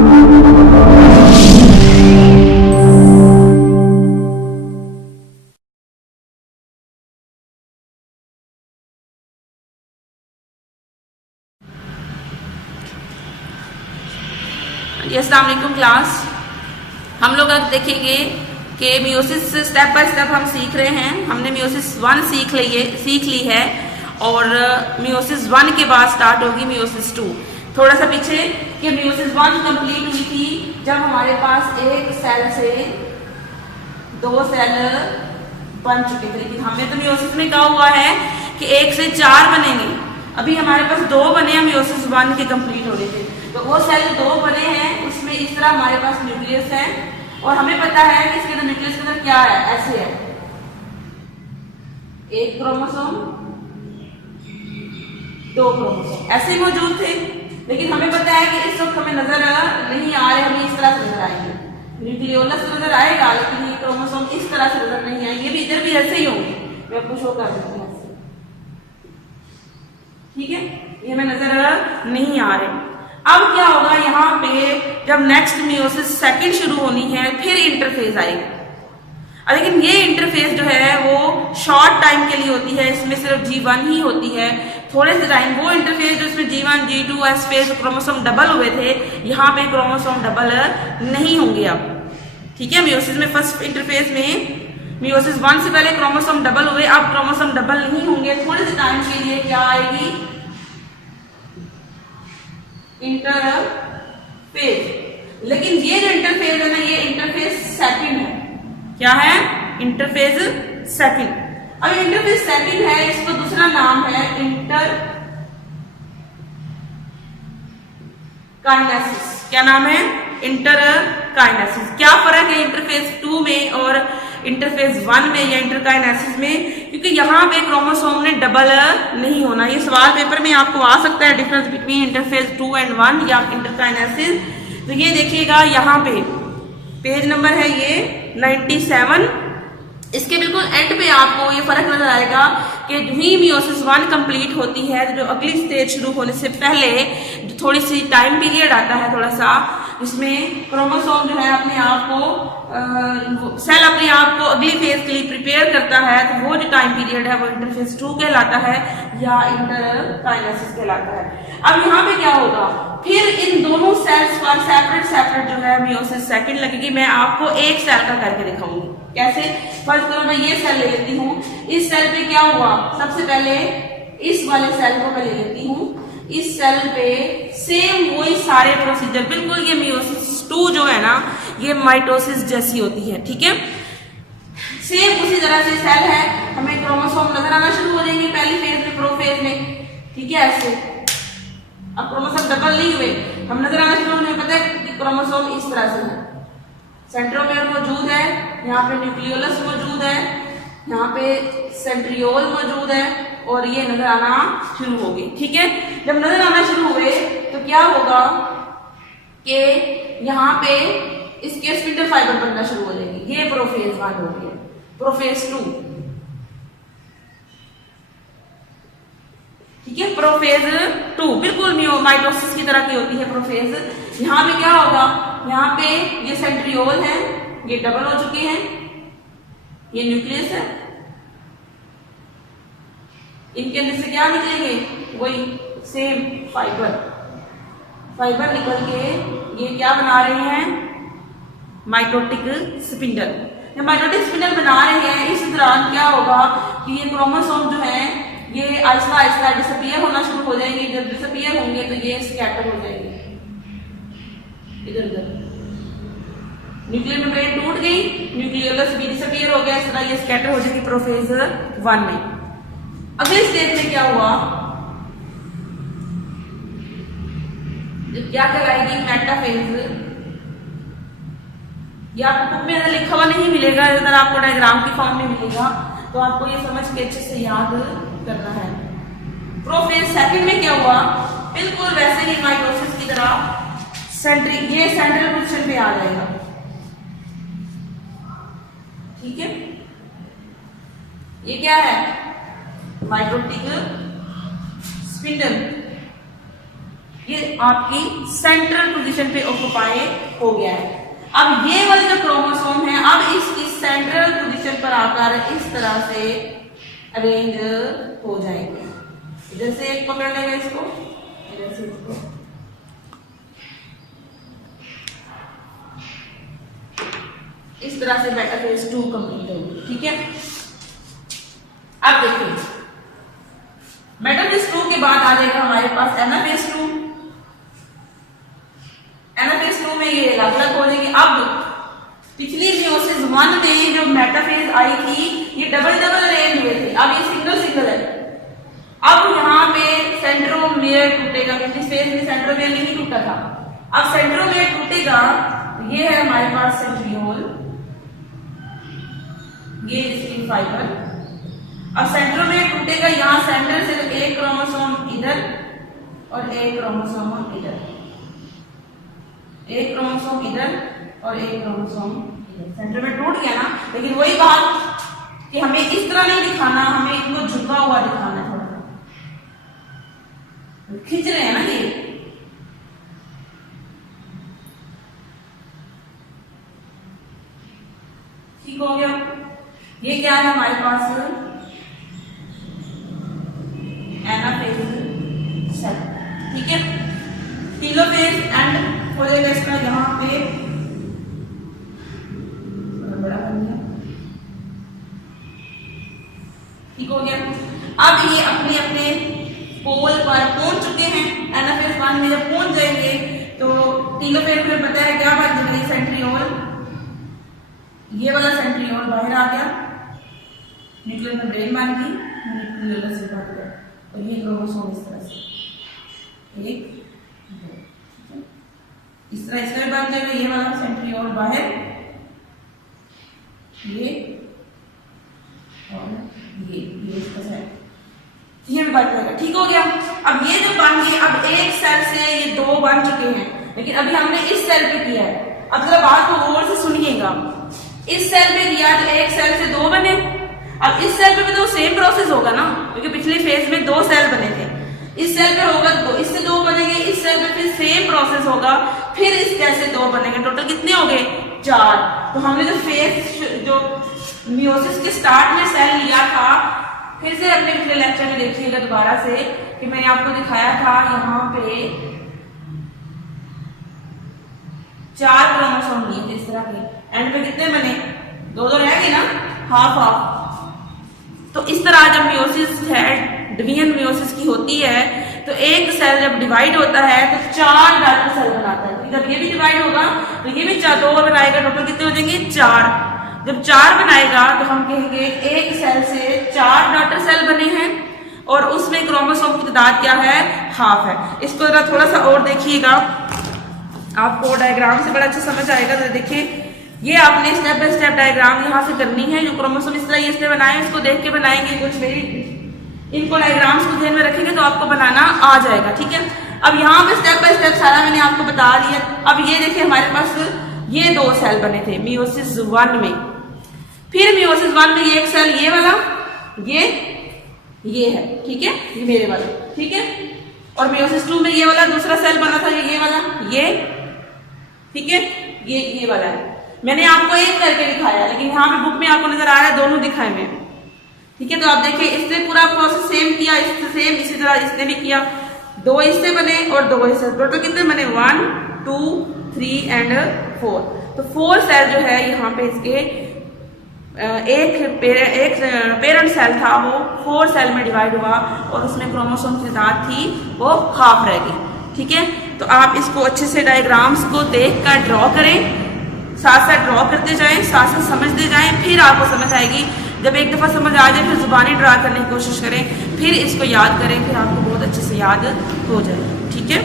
अस्सलाम वालेकुम क्लास। हम लोग अब देखेंगे कि मियोसिस स्टेप बाय स्टेप हम सीख रहे हैं। हमने मियोसिस 1 सीख ली है और मियोसिस 1 के बाद स्टार्ट होगी मियोसिस 2। थोड़ा सा पीछे कि मियोसिस 1 कंप्लीट हुई थी जब हमारे पास एक सेल से 2 सेल बन चुके थे, लेकिन हमने तो मियोसिस में कहा हुआ है कि 1 से 4 बनेंगे। अभी हमारे पास 2 बने हैं मियोसिस 1 के कंप्लीट हो रहे थे, तो वो सेल 2 बने हैं, उसमें इस तरह हमारे पास न्यूक्लियस है और हमें पता है कि इसके अंदर न्यूक्लियस के अंदर क्या है, ऐसे है, एक क्रोमोसोम 2 क्रोमोसोम ऐसे ही मौजूद थे। लेकिन हमें पता है कि इस वक्त हमें नजर नहीं आ रहे, हमें इस तरह से नजर आएंगे, न्यूक्लियोलस नजर आएगा लेकिन ये क्रोमोसोम इस तरह से नजर नहीं आएंगे, भी इधर भी ऐसे ही होंगे। मैं आपको शो कर देती हूँ, ठीक है, ये हमें नजर नहीं आ रहे। अब क्या होगा यहाँ पे, जब नेक्स्ट मियोसिस सेकंड शुरू होनी है फिर इंटरफेज आएगी। लेकिन ये इंटरफेज जो है वो शॉर्ट टाइम के लिए होती है, इसमें सिर्फ G1 ही होती है, थोड़े से टाइम। वो इंटरफेज जो इसमें G1 G2 S phase chromosome double हुए थे, यहाँ पे क्रोमोसोम डबल नहीं होंगे अब, ठीक है। मियोसिस में फर्स्ट इंटरफेज में मियोसिस 1 से पहले क्रोमोसोम डबल हुए, अब क्रोमोसोम डबल नहीं होंगे, थोड़े से टाइम के लिए क्या आएगी, इंटरफेज। लेकिन ये जो इंटरफेज है ना, ये इंटरफेज सेकंड है। क्या है? Interphase second. अब इंटरफेज सेकंड है, इसको दूसरा नाम है इंटरकाइनेसिस। क्या नाम है? इंटरकाइनेसिस। क्या फर्क है इंटरफेज 2 में और इंटरफेज 1 में या इंटरकाइनेसिस में? क्योंकि यहाँ पे क्रोमोसोम ने डबल नहीं होना। ये सवाल पेपर में आपको आ सकता है, डिफरेंस बिटवीन इंटरफेज 2 एंड 1 या इंटरकाइनेसिस। तो ये देखिएगा यहाँ पे पेज नंबर है ये 97, इसके बिल्कुल एंड पे आपको ये फर्क नजर आएगा कि ही मियोसिस 1 कंप्लीट होती है, जो अगली स्टेज शुरू होने से पहले थोड़ी सी टाइम पीरियड आता है, थोड़ा सा इसमें क्रोमोसोम जो है अपने आप को सेल अपने आप को अगली फेज के लिए प्रिपेयर करता है, तो वो जो टाइम पीरियड है वो इंटरफेज 2 कहलाता है या इंटरकाइनेसिस कहलाता है। अब यहाँ पे क्या होगा, फिर इन दोनों सेल्स पर सेपरेट जो है मियोसिस सेकंड लगेगी। मैं आपको एक सेल का करके दिखाऊंगी कैसे। फर्स्ट करो, मैं ये सेल ले लेती हूँ, इस सेल पे क्या हुआ, सबसे पहले इस वाले सेल को मैं ले लेती हूँ, इस सेल पे सेम वही सारे प्रोसीजर बिल्कुल, ये मियोसिस 2 जो है ना, ये माइटोसिस जैसी होती है, ठीक है। सेम उसी तरह से सेल है, हमें क्रोमोसोम नजर आना शुरू हो जाएंगे पहली फेज में, प्रोफेज में, ठीक है, ऐसे। अब क्रोमोसोम डबल नहीं हुए, हम नजर आना शुरू होने, पता है कि क्रोमोसोम इस तरह से है, सेंट्रोमियर मौजूद है, यहाँ पे न्यूक्लियोलस मौजूद है, यहाँ पे सेंट्रियोल मौजूद है और ये नजर आना शुरू हो गई, ठीक है। जब नजर आना शुरू हुए तो क्या होगा कि यहाँ पे इसके स्पिंडल फाइबर बनना शुरू हो जाएंगे। ये प्रोफेज 1 हो गया। प्रोफेज 2, ठीक है, प्रोफेज 2 बिल्कुल माइटोसिस की तरह की होती है प्रोफेज। यहाँ पे क्या होगा, यहाँ पे ये सेंट्रियोल है, ये डबल हो चुके हैं, ये न्यूक्लियस है, इनके अंदर से क्या निकलेंगे, वही सेम फाइबर निकल के ये क्या बना रहे हैं, माइटोटिक स्पिंडल। जब माइटोटिक स्पिंडल बना रहे हैं, इस दौरान क्या होगा कि ये क्रोमोसोम जो है ये आहिस्ता आहिस्ता डिसअपीयर होना शुरू हो जाएंगे। जब डिसअपीयर होंगे तो ये स्कैटर हो जाएंगे इधर उधर, न्यूक्लियर मेम्ब्रेन टूट गई, न्यूक्लियोलस भी डिसअपीयर हो गया, इस तरह ये स्कैटर हो जाएगी प्रोफेज 1 में। अगले स्टेज में क्या हुआ, क्या कहलाएगी, मेटाफेज। ये आपको बुक में अगर लिखा हुआ नहीं मिलेगा, अगर आपको डायग्राम की फॉर्म में मिलेगा तो आपको ये समझ के अच्छे से याद करना है। प्रोफेज सेकंड में क्या हुआ, बिल्कुल वैसे ही माइटोसिस की तरह ये सेंट्रल पोजीशन पे आ जाएगा, ठीक है। ये क्या है, माइटोटिक स्पिंडल, ये आपकी सेंट्रल पोजीशन पे ऑक्युपाई हो गया है। अब ये वाले जो क्रोमोसोम है अब इस सेंट्रल पोजीशन पर आकर इस तरह से अरेंज हो जाएंगे। इधर से एक पकड़ लेंगे इसको, इधर से इसको, इस तरह से मेटाफेज 2 कंप्लीट होगी। ठीक है, अब देखिए मेटाफेज 2 के बाद आ जाएगा हमारे पास एनाफेज 2। एनाफेज 2 में ये अलग अलग हो जाएगी। अब पिछली मियोसिस 1 में जो मेटाफेज आई थी ये डबल डबल अरेंज हुए थे, अब ये सिंगल सिंगल है। अब यहाँ पे सेंट्रोमियर टूटेगा, पिछली फेज में सेंट्रोमियर नहीं टूटा था, अब सेंट्रोमियर टूटेगा। ये है हमारे पास सेंट्रियोल, ये इसकी फाइबर। अब सेंट्रोमियर टूटेगा, यहाँ सेंटर से एक क्रोमोसोम इधर और एक क्रोमोसोम इधर, एक क्रोमोसोम इधर और एक क्रोमोसोम इधर। सेंट्रोमियर टूट गया ना, लेकिन वही बात कि हमें इस तरह नहीं दिखाना, हमें इनको झुका हुआ दिखाना है, थोड़ा खींच रहे हैं ना ये। ठीक हो गया। ये क्या है हमारे पास एनाफेज सेल। ठीक है, टेलोफेज एंड हो जाएगा इसका यहाँ पे बड़ा बन गया। ठीक हो गया। अब ये अपने अपने पोल पर पहुंच चुके हैं। एनाफेज 1 में जब पहुंच जाएंगे तो टेलोफेज में पता है क्या बन जाएगी, सेंट्रियोल, ये वाला सेंट्रियोल बाहर आ गया, न्यूक्लियर मेम्ब्रेन बन गई, न्यूक्लियर से बन गया, और ये क्रोमोसोम इस तरह से एक दो, इस तरह इसका भी बन जाएगा, ये वाला सेंट्रियोल बाहर, ये और ये इसका सेट, ये भी बन जाएगा। ठीक हो गया। अब ये जो बन गए, अब एक सेल से ये दो बन चुके हैं, लेकिन अभी हमने इस सेल पे किया है। अब जरा बात को गौर से सुनिएगा, इस सेल पे दिया तो एक सेल से दो बने, अब इस सेल पे भी तो सेम प्रोसेस होगा ना, क्योंकि पिछले फेज में दो सेल बने थे। इस सेल पे होगा दो, इससे दो बनेंगे, इस सेल पे फिर सेम प्रोसेस होगा, फिर इस सेल से दो बनेंगे, टोटल कितने हो गए, 4। तो हमने जो फेज जो मियोसिस के स्टार्ट में सेल लिया था, फिर से अपने पिछले लेक्चर में देखिएगा दोबारा से कि मैंने आपको दिखाया था यहाँ पे 4 क्रोमोसोम लिए थे इस तरह के, एंड पे कितने बने, 2 रह गए ना, हाफ हाफ। तो इस तरह जब मियोसिस है, डिवीजन मियोसिस की होती है, तो एक सेल जब डिवाइड होता है तो 4 डॉटर सेल बनाता है। जब ये भी डिवाइड होगा तो ये भी 2 बनाएगा, टोटल कितने हो जाएंगे, 4। जब 4 बनाएगा तो हम कहेंगे एक सेल से 4 डॉटर सेल बने हैं, और उसमें क्रोमोसोम की तादाद क्या है, हाफ है। इसको जरा थोड़ा सा और देखिएगा, आपको डायग्राम से बड़ा अच्छा समझ आएगा। तो देखिए, ये आपने स्टेप बाय स्टेप डायग्राम यहाँ से करनी है। जो क्रोमोसोम इस तरह इसने बनाए, इसको देख के बनाएंगे, कुछ मेरी इनको डायग्राम्स को ध्यान में रखेंगे तो आपको बनाना आ जाएगा। ठीक है, अब यहाँ पे स्टेप बाय स्टेप सारा मैंने आपको बता दिया। अब ये देखिए, हमारे पास ये 2 सेल बने थे मियोसिस 1 में, फिर मियोसिस 1 में ये एक सेल, ये वाला, ये है, ठीक है, ये मेरे वाला, ठीक है, और मियोसिस 2 में ये वाला दूसरा सेल बना था, ये वाला, ये, ठीक है, ये वाला है। मैंने आपको एक करके दिखाया, लेकिन यहाँ पे बुक में आपको नजर आ रहा है दोनों दिखाए में। ठीक है, तो आप देखिए, इसने पूरा प्रोसेस सेम किया, इससे सेम इसी तरह इसने भी किया। 2 इससे बने और 2 इससे, टोटल कितने बने, 1 2 3 एंड 4। तो 4 सेल जो है यहाँ पे इसके एक पेरेंट सेल था, वो 4 सेल में डिवाइड हुआ, और उसमें क्रोमोसोम की तादाद थी वो हाफ रह गई। ठीक है, तो आप इसको अच्छे से डायग्राम्स को देख कर ड्रॉ करें, साथ साथ ड्रॉ करते जाएं, साथ साथ समझते जाएं, फिर आपको समझ आएगी। जब एक दफा समझ आ जाए, फिर जुबानी ड्रा करने की कोशिश करें, फिर इसको याद करें, फिर आपको बहुत अच्छे से याद हो जाए। ठीक है।